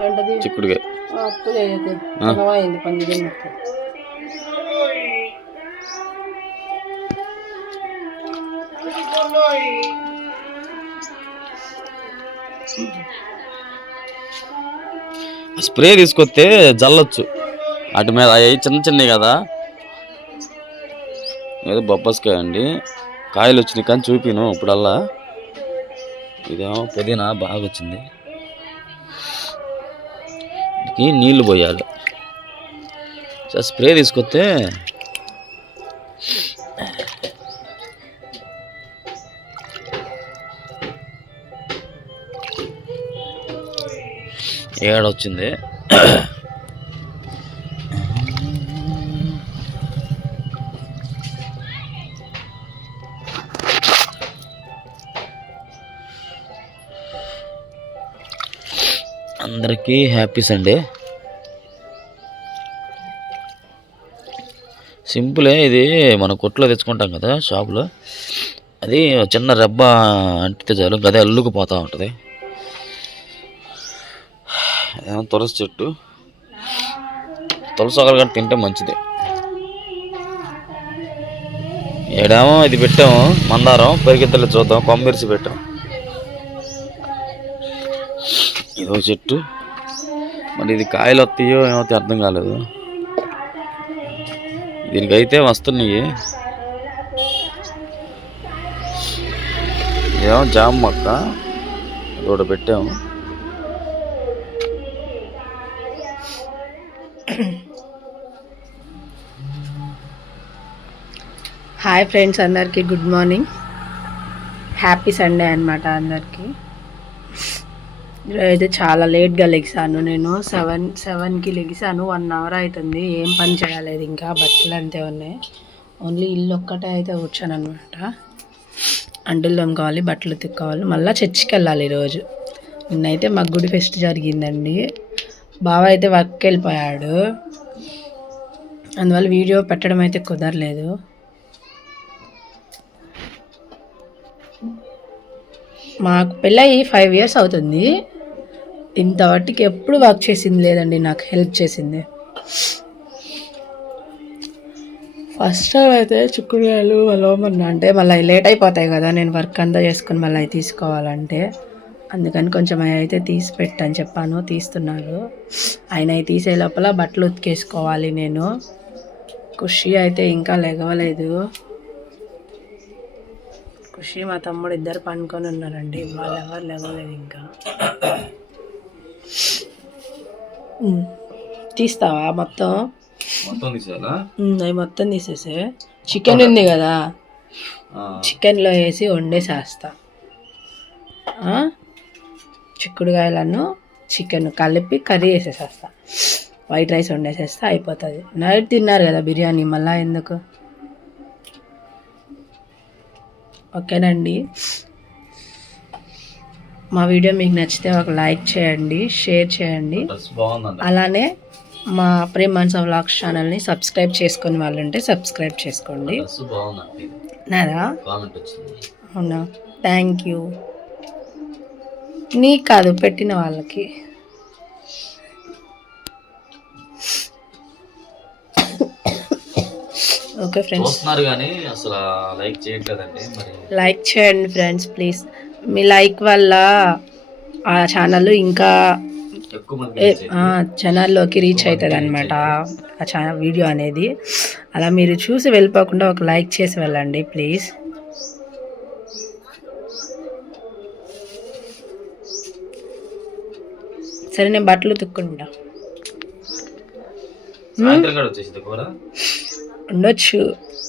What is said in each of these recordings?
తిన్నట్టు స్ప్రే తీసుకొస్తే జల్లొచ్చు. వాటి మీద అవి చిన్న చిన్నవి కదా. ఏదో బొబ్బస్కాయ అండి. కాయలు వచ్చినాయి కానీ చూపిను ఇప్పుడల్లా. ఇదేమో పుదీనా బాగా వచ్చింది దీనికి నీళ్ళు పోయాలి. స్ప్రే తీసుకొస్తే ఏడొచ్చింది. అందరికీ హ్యాపీ సండే. సింపులే ఇది మన కొట్లో తెచ్చుకుంటాం కదా షాపులో. అది చిన్న రెబ్బ అంటితే చాలు గదే అల్లుకుపోతూ ఉంటుంది. ఏమో తులసి చెట్టు. తులసి ఒకరు కానీ తింటే మంచిది. ఏడేమో ఇది పెట్టాము మందారం పెరిగిద్దరు చూద్దాం కొమ్మిరిసి పెట్టాం. ఇదో చెట్టు. మరి ఇది కాయలు వస్తాయో ఏమవుతాయి అర్థం కాలేదు. దీనికైతే వస్తున్నాయి. ఏమో జామ మొక్క. ఒకటి పెట్టాము. హాయ్ ఫ్రెండ్స్ అందరికీ గుడ్ మార్నింగ్ హ్యాపీ సండే అనమాట అందరికీ. అయితే చాలా లేట్గా లెగిసాను నేను. సెవెన్ సెవెన్కి లెగిసాను. వన్ అవర్ అవుతుంది ఏం పని చేయలేదు ఇంకా. బట్టలు అంతే ఉన్నాయి. ఓన్లీ ఇల్లు ఒక్కటే అయితే కూర్చోను అనమాట అంటులు తోముకోవాలి బట్టలు తిక్కోవాలి. మళ్ళీ చర్చికి వెళ్ళాలి ఈరోజు. నిన్నైతే మా గుడి ఫెస్ట్ జరిగిందండి. బావ అయితే వర్క్కి వెళ్ళిపోయాడు. అందువల్ల వీడియో పెట్టడం అయితే కుదరలేదు. మాకు పెళ్ళయి ఫైవ్ ఇయర్స్ అవుతుంది. ఇంతవరకు ఎప్పుడు వర్క్ చేసింది లేదండి నాకు హెల్ప్ చేసింది. ఫస్ట్ టైం అయితే చిక్కుడుకాయలు లోమన్నా అంటే మళ్ళీ లేట్ అయిపోతాయి కదా నేను వర్క్ అంతా చేసుకుని మళ్ళీ అవి తీసుకోవాలంటే. అందుకని కొంచెం అవి అయితే తీసి పెట్టని చెప్పాను తీస్తున్నారు ఆయన అవి తీసే లోపల బట్టలు ఉతికేసుకోవాలి నేను. ఖుషి అయితే ఇంకా లెగవలేదు. ఖుషి మా తమ్ముడు ఇద్దరు పనుకొని ఉన్నారండి వాళ్ళు ఎవరు లెగవలేదు ఇంకా. తీస్తావా మొత్తం? మొత్తం తీసేయాలా? అవి మొత్తం తీసేసే. చికెన్ ఉంది కదా. చికెన్లో వేసి వండేసేస్తా? చిక్కుడుకాయలను చికెన్ కలిపి కర్రీ వేసేసేస్తా వైట్ రైస్ వండేసేస్తా అయిపోతుంది. నైట్ తిన్నారు కదా బిర్యానీ మళ్ళా ఎందుకు? ఓకేనండి. మా వీడియో మీకు నచ్చితే ఒక లైక్ చేయండి షేర్ చేయండి. అలానే మా ప్రేమ్ మనస వ్లాగ్స్ ఛానల్ని సబ్స్క్రైబ్ చేసుకుని వాళ్ళు ఉంటే సబ్స్క్రైబ్ చేసుకోండి. నాదా? అవునా? థ్యాంక్ యూ నీ కాదు పెట్టిన వాళ్ళకి. Okay friends. చూస్తున్నారు కానీ అసలు లైక్ చేయట్లేదండి మరి లైక్ చేయండి ఫ్రెండ్స్ ప్లీజ్. మీ లైక్ వల్ల ఆ ఛానల్ ఇంకా ఛానల్లోకి రీచ్ అవుతుంది అనమాట ఆ ఛానల్ వీడియో అనేది. అలా మీరు చూసి వెళ్ళిపోకుండా ఒక లైక్ చేసి వెళ్ళండి ప్లీజ్. సరే నేను బట్టలు తుక్కుంటా ఉండొచ్చు.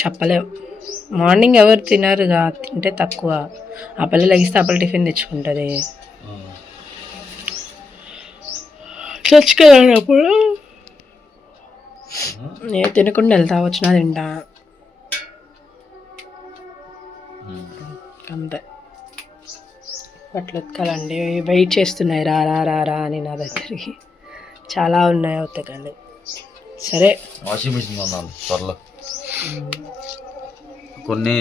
చెప్పలేం. మార్నింగ్ ఎవరు తినరుగా తింటే తక్కువ. ఆ పిల్ల లెగిస్తే ఆ పిల్ల టిఫిన్ తెచ్చుకుంటుంది. చర్చికి వెళ్ళినప్పుడు నేను తినకుండా వెళ్తా వచ్చినా తింటా. అంతే. బట్టలు ఉతకాలండి. వెయిట్ చేస్తున్నాయి. రా రా రా రా అని నా దగ్గరికి. చాలా ఉన్నాయి ఉతకండి సరే. వాషింగ్ మిషన్ త్వరలో. కొన్ని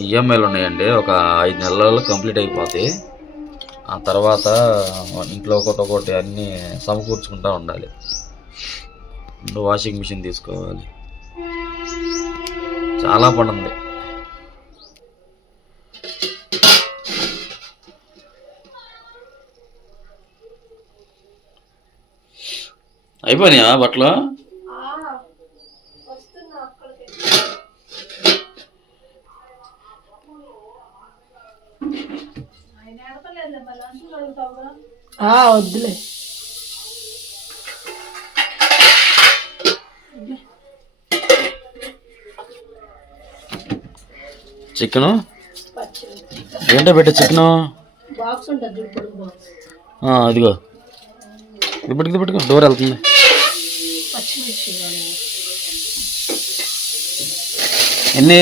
ఈఎంఐలు ఉన్నాయండి. ఒక ఐదు నెలల్లో కంప్లీట్ అయిపోతాయి ఆ తర్వాత ఇంట్లో ఒకటి ఒకటి అన్నీ సమకూర్చుకుంటూ ఉండాలి. ముందు వాషింగ్ మిషన్ తీసుకోవాలి. చాలా పని ఉంది. అయిపోయినాయా బట్టలు? వద్దులే. చికెను? ఏంటో పెట్టే చికెను? అదిగో ఇది పట్టుకు డోర్ వెళ్తుంది. ఎన్ని?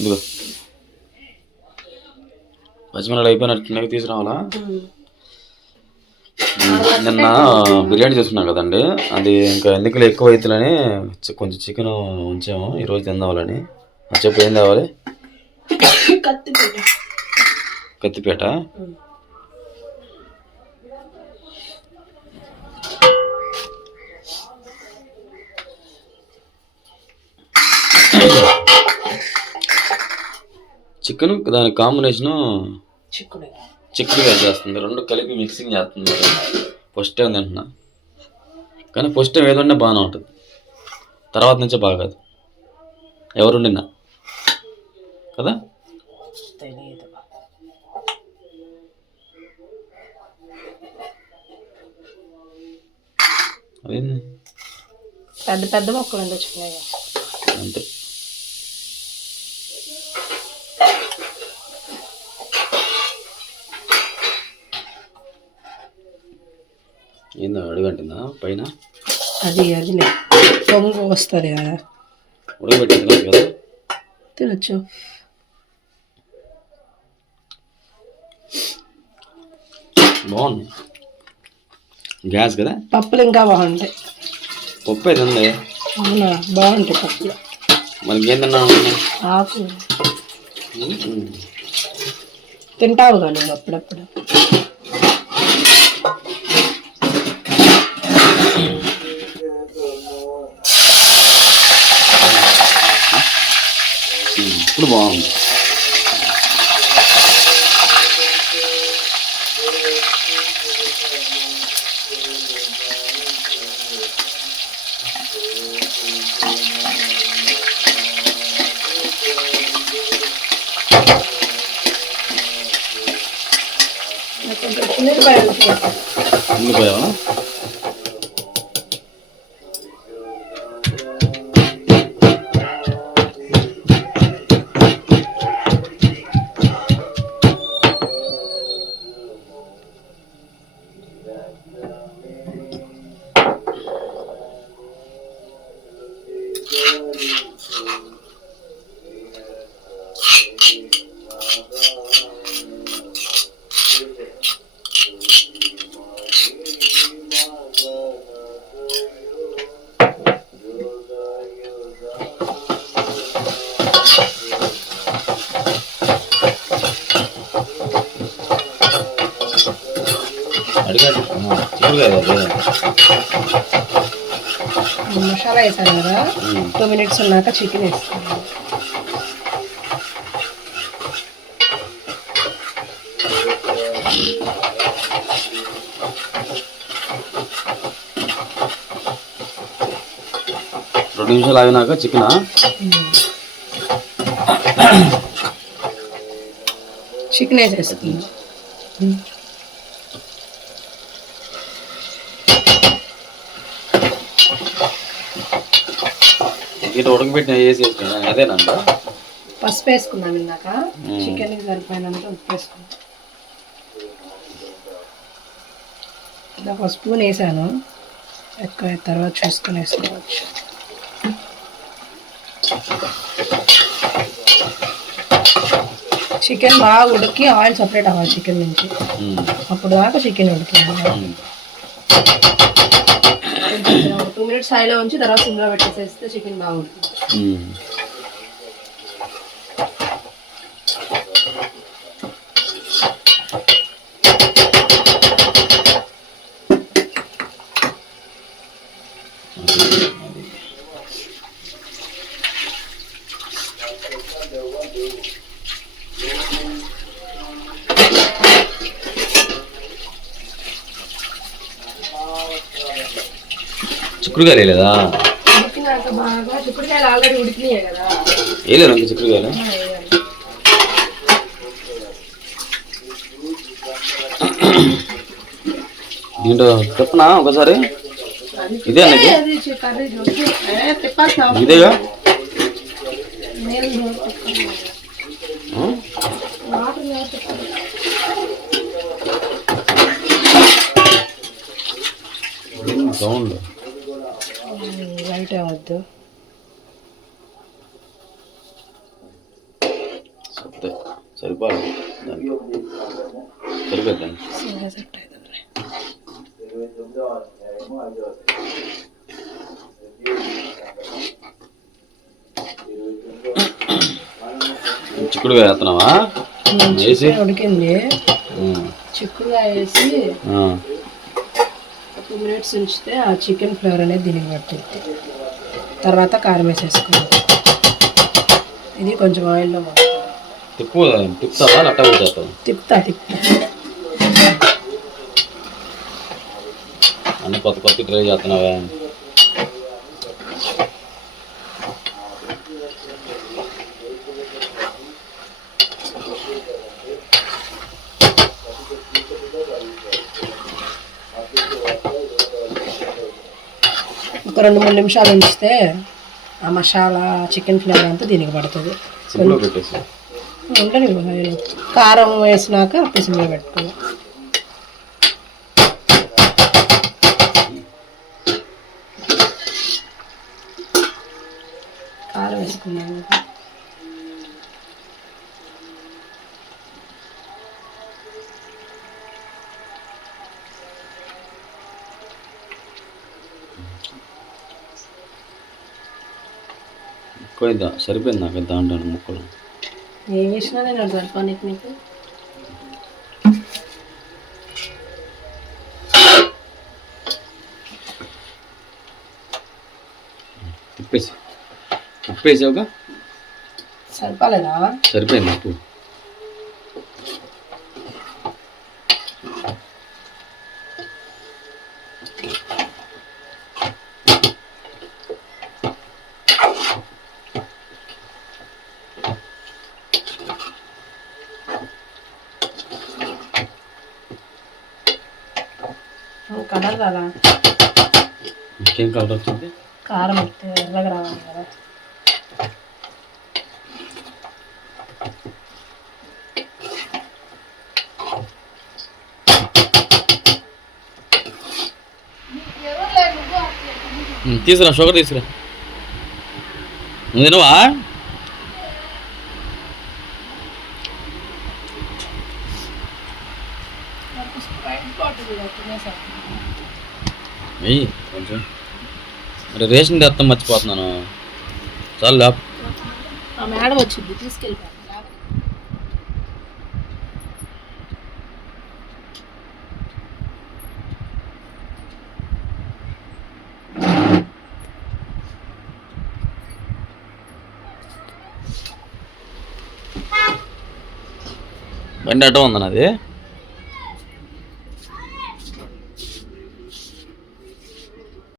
ఇదిగో. పచ్చిమిరపకాయలు అయిపోయినట్టు తీసుకురావాలా? నిన్న బిర్యానీ చేసుకున్నాం కదండి. అది ఇంకా ఎందుకులే ఎక్కువ అవుతుందని కొంచెం చికెన్ ఉంచాము. ఈరోజు ఆ చెప్పు ఏం కావాలి? కత్తిపీట. కత్తిపేట? చికెన్ దాని కాంబినేషను చిక్కుడు. చిక్కుడుగా చేస్తుంది. రెండు కలిపి మిక్సింగ్ చేస్తుంది. ఫస్ట్ టైం తింటున్నా కానీ ఫస్ట్ టైం ఏదన్నా బాగానే ఉంటుంది. తర్వాత నుంచే బాగాదు ఎవరు వండినా. కదా? పెద్ద పెద్ద మొక్కలు అంతే. ఏందో అడుగంటుందా? పైన? అది అదిలే పొంగు వస్తుంది కదా. ఉడకబెట్టింది కదా? తినొచ్చు. బాగుంది. గ్యాస్ కదా? పప్పులు ఇంకా బాగుంటాయి. పప్పు అయితే ఉంది అవునా? బాగుంటాయి పప్పులు. మనకి ఏం తిన్నా ఆకు. తింటావు కానీ అప్పుడప్పుడు. ఇప్పుడు బాగుంది కొంచెం ఉల్లిపాయలు వేసుకో. మసాలా వేసాను కదా. టూ మినిట్స్ ఉన్నాక చికెన్ వేస్తాను. రెండు నిమిషాలు ఆగినాక చికెన్? చికెన్ వేసేసుకున్నాను ఇట్లా ఉడకబెట్టిన వేసి వేసుకున్నా. అదేనంట పసుపు వేసుకున్నాను ఇందాక. చికెన్కి సరిపోయినంత ఉప్పు వేసుకున్నాను ఇలా ఒక స్పూన్ వేసాను. ఎక్కువ తర్వాత చూసుకొని వేసుకోవచ్చు. చికెన్ బాగా ఉడికి ఆయిల్ సపరేట్ అవ్వాలి చికెన్ నుంచి. అప్పుడు దాకా చికెన్ ఉడికింది. ఉమ్. టూ మినిట్స్ హైలో ఉంచి తర్వాత సిమ్లో పెట్టేసేస్తే చికెన్ బాగుంటుంది. చిక్కుడుకాయలు వేయలేదా ఉడికినాక బాగా చిక్కుడుకాయలు ఆల్రెడీ ఉడికినాయి కదా. వేయలేరు ఇంకా చిక్కుడుకాయలు. దీంట్లో చెప్పనా ఒకసారి? ఇదే అన్నది? ఇదేగా. సౌండ్. లైట్ వద్దు. సరిపోదు. సెట్ చిక్కుడుకాయ వేస్తున్నావా? వేసి? ఉడికింది. ఉమ్. చిక్కుడుకాయ వేసి. టూ మినిట్స్ ఉంచితే ఆ చికెన్ ఫ్లేవర్ అనేది దీనికి పట్టింది తర్వాత కారం వేసేసుకోవాలి ఇది కొంచెం ఆయిల్లో తిప్పు తిప్పుతావా? అట్ట తిప్పుతా తిప్పుతా. అన్ని కొత్త కొత్త ట్రై చేస్తున్నావా. ఒక రెండు మూడు నిమిషాలు ఉంచితే ఆ మసాలా చికెన్ ఫ్లేవర్ అంతా దీనికి పడుతుంది. ఆయిల్ కారం వేసినాక పిసిమిలో పెట్టుకోవాలి. కారం వేసుకున్నాను. ఎక్కువ ఇద్దా సరిపోయింది నాకు దాంట్లో ముక్కలు? ఏం చేసినా నేను సరిపోనీకి నీకు తిప్పేసి. తిప్పేసావుగా? సరిపోలేదా? సరిపోయింది ఉప్పు కలర్ రాదా ఇంకేం కలర్ వచ్చింది కారం వస్తే ఎర్రగా రావాలి కదా. ఉమ్, తీసుకురా షుగర్ తీసుకురా నువ్వు తినవా వెయ్యి కొంచెం మరి రేషన్ తెస్తాం మర్చిపోతున్నాను. చాలు. ఆ మేడం వచ్చింది తీసుకెళ్ళిపోయాను బండి అడ్డం ఉంది